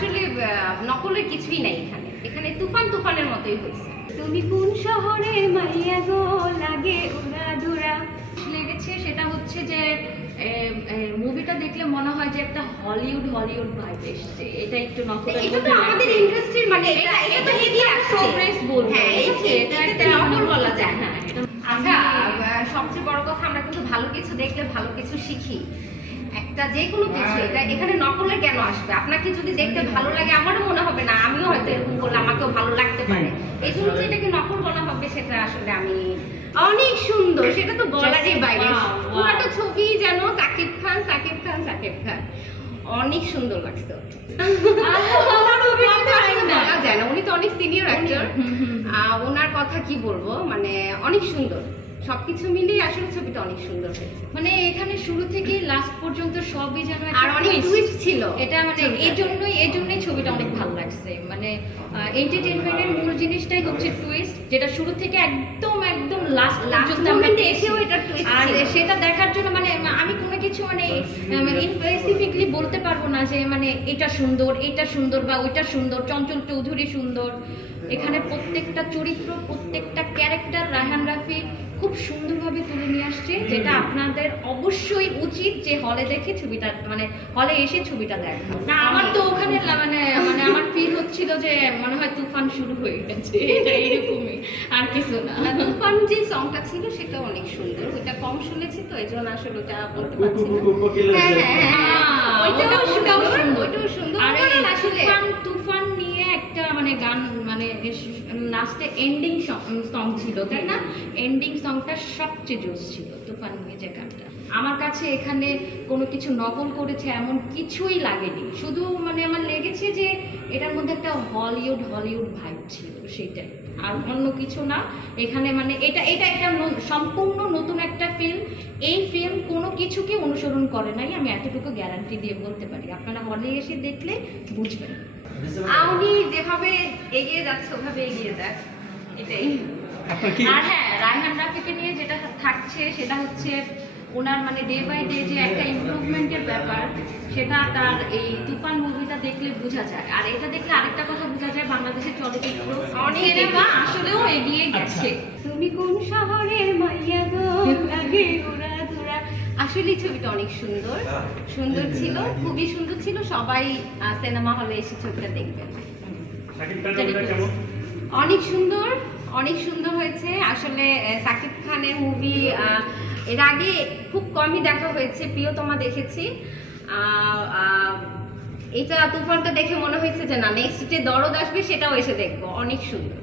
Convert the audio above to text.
আসলে নকলের কিছুই নাই এখানে, এখানে তুফান তুফানের মতোই হয়েছে। তুমি কোন শহরে মাইয়া গো লাগে উড়া দুরা লেগেছে সেটা হচ্ছে যে মুভিটা দেখলে মনে হয় যে একটা হলিউড ভাইব এসছে। এটা একটু নকলের এটা তো আমাদের ইন্ডাস্ট্রির মানে এটা তো এগিয়ে আসছে প্রোগ্রেস বলবো। হ্যাঁ এটা এটা একটা নকল বলা যায়। হ্যাঁ এটা আচ্ছা, সবচেয়ে বড় কথা আমরা কিন্তু ভালো কিছু দেখলে ভালো কিছু শিখি। একটা যে কোনো কিছু এটা এখানে নকলে কেন আসবে? আপনাকে যদি দেখতে ভালো লাগে আমারও মনে হবে না আমিও হয়তো এরকম করলে আমাকেও ভালো লাগতে পারে। এই জন্য যে এটাকে নকল বলা হবে সেটা আসলে আমি অনেক সুন্দর, সেটা তো বলারই বাইরে। পুরোটা ছবি যেন সাকিব খান অনেক সুন্দর লাগছে। বলা যায় না, উনি তো অনেক সিনিয়র অ্যাক্টর, ওনার কথা কি বলবো, মানে অনেক সুন্দর। সবকিছু মিলিয়ে আসলে ছবিটা অনেক সুন্দর হয়েছে। মানে এখানে শুরু থেকে লাস্ট পর্যন্ত সবই যেন আর অনেক টুইস্ট ছিল। এটা মানে এই জন্যই ছবিটা অনেক ভালো লাগছে। মানে এন্টারটেইনমেন্টের মূল জিনিসটাই হচ্ছে টুইস্ট, যেটা শুরু থেকে একদম লাস্ট পর্যন্ত আমরা এসেও এটা টুইস্ট আর সেটা দেখার জন্য মানে আমি কোনো কিছু মানে স্পেসিফিকলি বলতে পারবো না যে মানে এটা সুন্দর বা ওইটা সুন্দর, চঞ্চল চৌধুরী সুন্দর। এখানে প্রত্যেকটা চরিত্র, প্রত্যেকটা ক্যারেক্টার রায়হান রাফি খুব সুন্দরভাবে তুলে নিয়ে আসছে, যেটা আপনাদের অবশ্যই উচিত যে হলে দেখে ছবিটা মানে হলে এসে ছবিটা দেখা। না আমার তো ওখানে মানে আমার ফিল হচ্ছিল যে মনে হয় তুফান শুরু হয়ে গেছে, এটা এরকমই আর কিছু না। তুফান যে সংটা ছিল সেটা অনেক সুন্দর, ওইটা কম শুনেছি তো এই জন্য আসলে ওটা বলতে পারছি না। ওইটাও সুন্দর। আর আসলে তুফান নিয়ে একটা মানে গান মানে লাস্টে এন্ডিং সং ছিল তাই না? এন্ডিং সংটা সবচেয়ে জোস ছিল তুফান নিয়ে যে গানটা। আমার কাছে এখানে কোনো কিছু নকল করেছে এমন কিছুই লাগেনি, শুধু মানে আমার লেগেছে যে এটার মধ্যে একটা হলিউড ভাইব ছিল, সেইটাই, আর অন্য কিছু না। এখানে মানে এটা সম্পূর্ণ নতুন একটা ফিল্ম। এই ফিল্ম কোনো কিছুকে অনুসরণ করে নাই, আমি এতটুকু গ্যারান্টি দিয়ে বলতে পারি। আপনারা হলে এসে দেখলে বুঝবেন। উনি যেভাবে এগিয়ে যাচ্ছে ওভাবে এগিয়ে যাক, এটাই। আর হ্যাঁ, রায়হান রাফিকে নিয়ে যেটা থাকছে সেটা হচ্ছে ওনার মানে ডে বাই ডে যে একটা ইমপ্রুভমেন্টের ব্যাপার, সেটা তার এই তুফান মুভিটা দেখলে বোঝা যায়। আর এটা দেখলে আরেকটা কথা বোঝা যায়, বাংলাদেশের চলচ্চিত্র সিনেমা আসলেও এগিয়ে গেছে। তুমি কোন শহরের মাইয়া গো লাগে উড়া দুরা, আসলে ছবিটা অনেক সুন্দর ছিল, খুবই সুন্দর ছিল। সবাই সিনেমা হলে এসে ছবিটা দেখবেন। অনেক সুন্দর হয়েছে আসলে। সাকিব খানের মুভি এর আগে খুব কমই দেখা হয়েছে, প্রিয়তমা দেখেছি। এটা তুফানটা দেখে মনে হয়েছে যে না, নেক্সট ডে দরদ আসবে, সেটাও এসে দেখবো। অনেক সুন্দর।